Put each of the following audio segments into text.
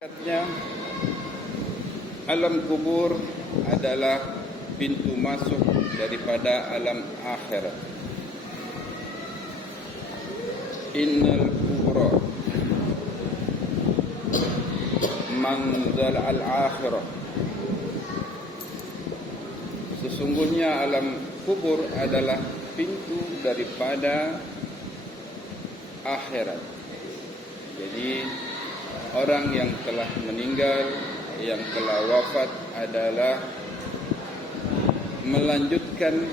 Hakikatnya alam kubur adalah pintu masuk daripada alam akhirat. Innal kubura manzal al-akhirah. Sesungguhnya alam kubur adalah pintu daripada akhirat. Jadi orang yang telah meninggal, yang telah wafat adalah melanjutkan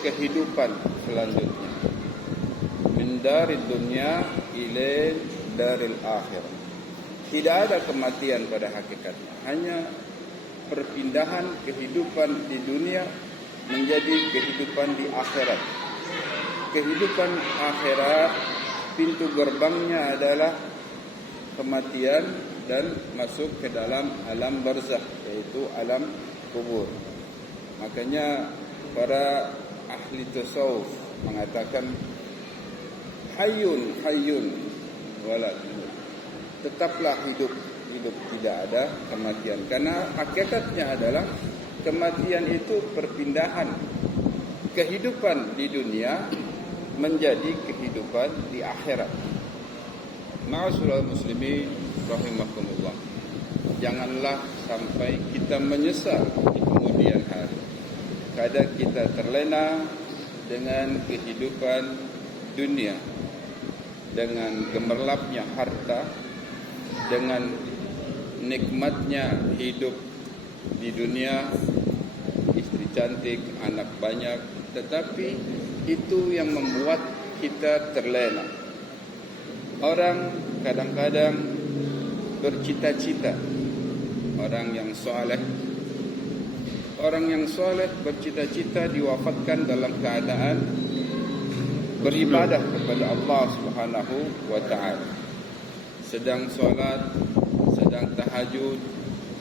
kehidupan selanjutnya. Min darid dunya ila daril akhirah. Tidak ada kematian pada hakikatnya, hanya perpindahan kehidupan di dunia menjadi kehidupan di akhirat. Kehidupan akhirat, pintu gerbangnya adalah kematian dan masuk ke dalam alam barzakh, yaitu alam kubur. Makanya para ahli tasawuf mengatakan hayyun wala, tetaplah hidup tidak ada kematian. Karena hakikatnya adalah kematian itu perpindahan kehidupan di dunia menjadi kehidupan di akhirat. Ma'asyiral muslimin rahimakumullah. Janganlah sampai kita menyesal di kemudian hari. Kadang kita terlena dengan kehidupan dunia, dengan gemerlapnya harta, dengan nikmatnya hidup di dunia, istri cantik, anak banyak, tetapi itu yang membuat kita terlena. Orang kadang-kadang bercita-cita, orang yang soleh bercita-cita diwafatkan dalam keadaan beribadah kepada Allah Subhanahu wa ta'ala, sedang solat, sedang tahajud,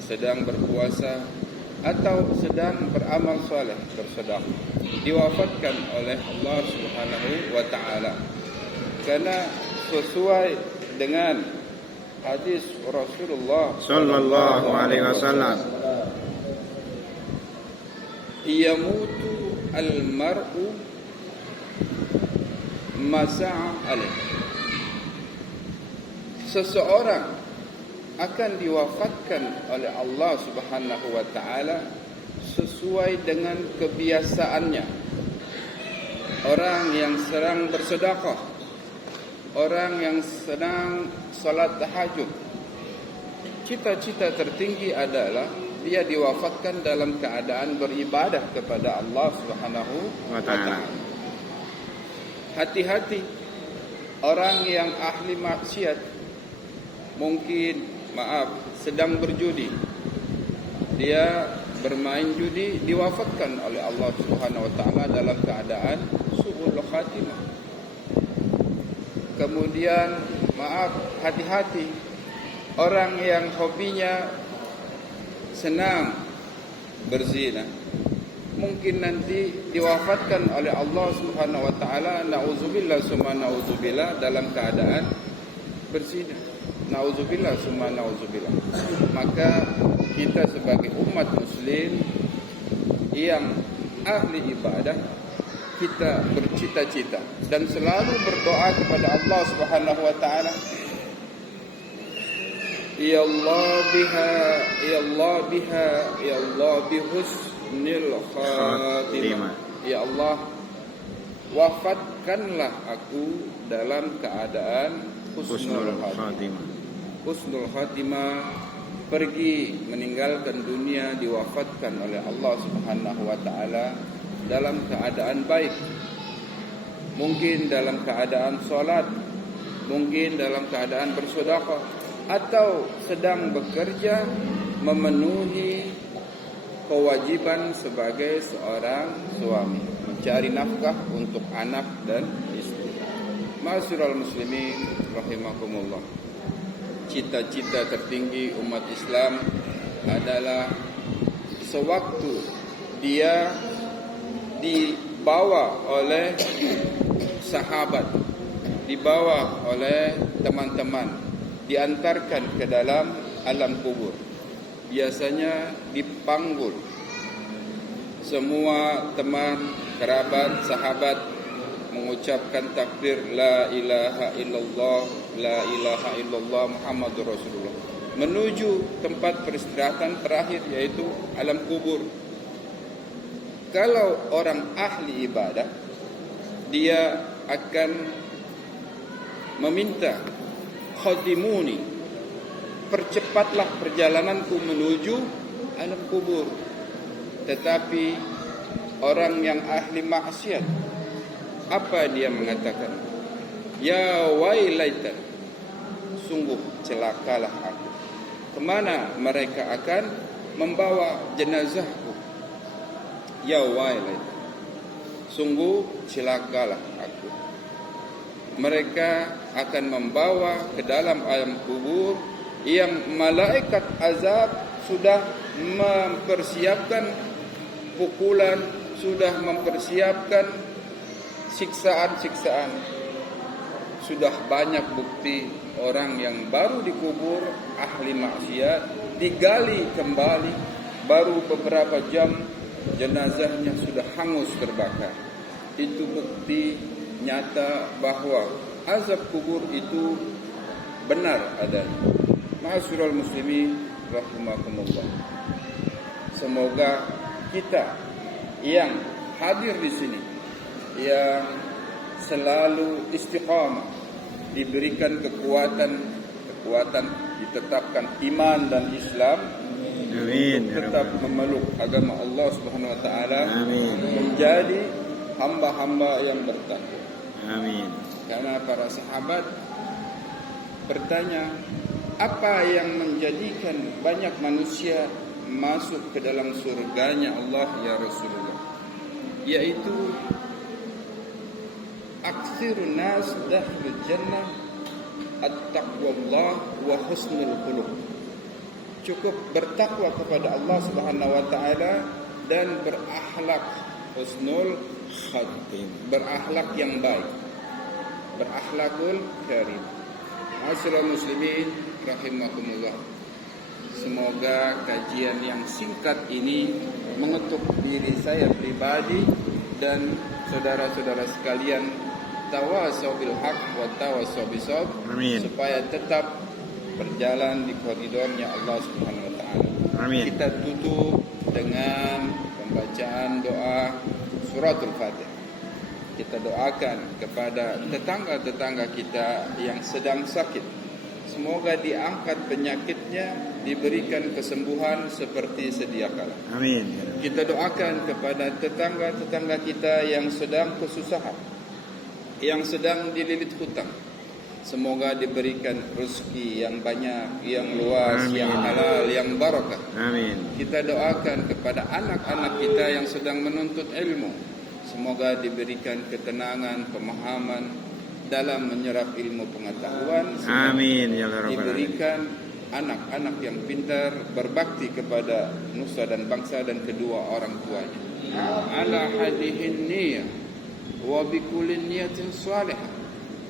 sedang berpuasa, atau sedang beramal soleh, bersedekah, diwafatkan oleh Allah Subhanahu wa ta'ala. Karena sesuai dengan hadis Rasulullah sallallahu alaihi wasallam, yamutu al-mar'u masa'a alaih. Seseorang akan diwafatkan oleh Allah Subhanahu wa ta'ala sesuai dengan kebiasaannya. Orang yang sedang bersedekah, orang yang sedang salat tahajud, cita-cita tertinggi adalah dia diwafatkan dalam keadaan beribadah kepada Allah Subhanahu wa ta'ala. Hati-hati orang yang ahli maksiat, mungkin sedang berjudi, dia bermain judi, diwafatkan oleh Allah Subhanahu wa ta'ala dalam keadaan su'ul khatimah. Kemudian hati-hati orang yang hobinya senang berzina, mungkin nanti diwafatkan oleh Allah Subhanahu wa ta'ala, na'udzubillah summa na'udzubillah, dalam keadaan berzina. Na'udzubillah summa na'udzubillah. Maka kita sebagai umat muslim yang ahli ibadah, kita bercita-cita dan selalu berdoa kepada Allah Subhanahu wa ta'ala, ya Allah biha, ya Allah biha, ya Allah bihusnil khatimah. Ya Allah, wafatkanlah aku dalam keadaan husnul khatimah. Husnul khatimah, pergi meninggalkan dunia, diwafatkan oleh Allah Subhanahu wa ta'ala dalam keadaan baik. Mungkin dalam keadaan solat, mungkin dalam keadaan bersedekah, atau sedang bekerja memenuhi kewajiban sebagai seorang suami, mencari nafkah untuk anak dan istri. Ma'asyiral muslimin rahimakumullah. Cita-cita tertinggi umat Islam adalah sewaktu dia dibawa oleh sahabat, dibawa oleh teman-teman, diantarkan ke dalam alam kubur. Biasanya dipanggul semua teman, kerabat, sahabat mengucapkan takbir la ilaha illallah, la ilaha illallah Muhammadur Rasulullah, menuju tempat peristirahatan terakhir yaitu alam kubur. Kalau orang ahli ibadah, dia akan meminta, khadimuni, percepatlah perjalananku menuju alam kubur. Tetapi orang yang ahli maksiat, apa dia mengatakan? Ya wailaita, sungguh celakalah aku. Kemana mereka akan membawa jenazahku? Ya wailaita, sungguh celakalah aku. Mereka akan membawa ke dalam alam kubur yang malaikat azab sudah mempersiapkan pukulan, sudah mempersiapkan siksaan-siksaan. Sudah banyak bukti orang yang baru dikubur ahli maksiat digali kembali, baru beberapa jam jenazahnya sudah hangus terbakar. Itu bukti nyata bahwa azab kubur itu benar adanya. Ma'asyiral muslimin rahimakumullah. Semoga kita yang hadir di sini, yang selalu istiqamah, diberikan kekuatan, ditetapkan iman dan Islam, Amin. untuk tetap memeluk agama Allah Subhanahu wa taala, Amin. menjadi hamba-hamba yang bertakwa. Amin. Karena para sahabat bertanya, apa yang menjadikan banyak manusia masuk ke dalam surganya Allah ya Rasulullah? Yaitu aktsirun nas dakhulul jannah at-taqwallah wa husnul khuluq. Cukup bertakwa kepada Allah Subhanahu wa taala dan berakhlak husnul khatim, berakhlak yang baik, berakhlakul karim. Ma'asyiral muslimin rahimakumullah. Semoga kajian yang singkat ini mengetuk diri saya pribadi dan saudara-saudara sekalian, tawasau bil haq wa tawasau bis sabr, supaya tetap berjalan di koridornya Allah Subhanahu wa taala. Amin. Kita tutup dengan pembacaan doa suratul Fatihah. Kita doakan kepada tetangga-tetangga kita yang sedang sakit, semoga diangkat penyakitnya, diberikan kesembuhan seperti sedia kala. Amin. Kita doakan kepada tetangga-tetangga kita yang sedang kesusahan, yang sedang dililit hutang, semoga diberikan rezeki yang banyak, yang luas, Amin. yang halal, yang barakah. Amin. Kita doakan kepada anak-anak kita yang sedang menuntut ilmu, semoga diberikan ketenangan, pemahaman dalam menyerap ilmu pengetahuan. Amin ya rabbal alamin. Diberikan anak-anak yang pintar, berbakti kepada nusa dan bangsa dan kedua orang tuanya. Ala hadihin niyah wa bikulli niyatin salihah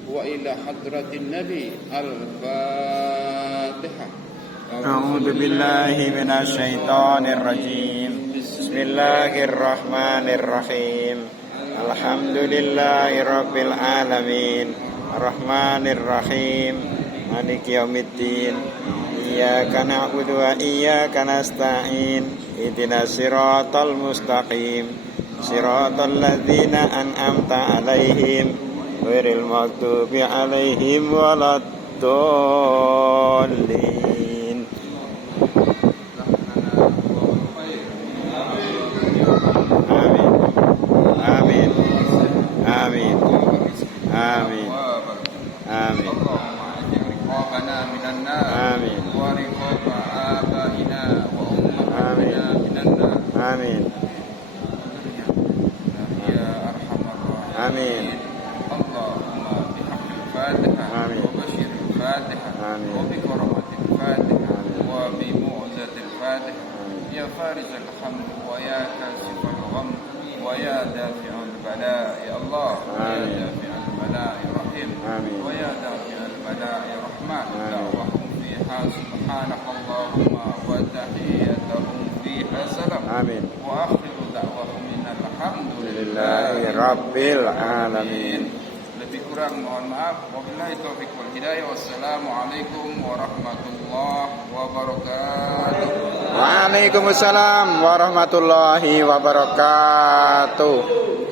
wa ila hadratin nabi al-fatihah. A'udzu billahi minasy syaithanir rajim. Bismillahirrahmanirrahim. Alhamdulillahi rabbil alamin. Arrahmanir rahim. Maliki yaumiddin. Iyyaka na'budu wa iyyaka nasta'in. Ihdinas siratal mustaqim. Siratal ladzina an'amta 'alaihim ghairil maghdubi 'alaihim waladdallin. Amin. Amin. Amin. Allahumma ajir riqabana minan nar. Amin. Wa riqaba abaina wa ummatina minan nar. Amin. Ya arhamar rahimin. Amin. Allahumma bihaqqil Fatihah Amin. wa basyiril Fatihah Amin. wa bi karamatil Fatihah Amin. wa bi mu'jizatil Fatihah. Ya farizal hamd wa ya kasifal gham wa ya dafi'al bala ya Allah. Amin. Ya dafi'al bala ya Rahim. Amin. Wa ya dafi'al bala ya Rahman. Da'wahum fiha subhanallah rahmah wa tahiyyatuhum fiha salam. Amin. Wa akhiru da'wahum minal Alhamdulillahi rabbil alamin. Lebih kurang mohon maaf. Wabillahi taufiq wal hidayah. Wassalamualaikum warahmatullahi wabarakatuh. Waalaikumsalam warahmatullahi wabarakatuh.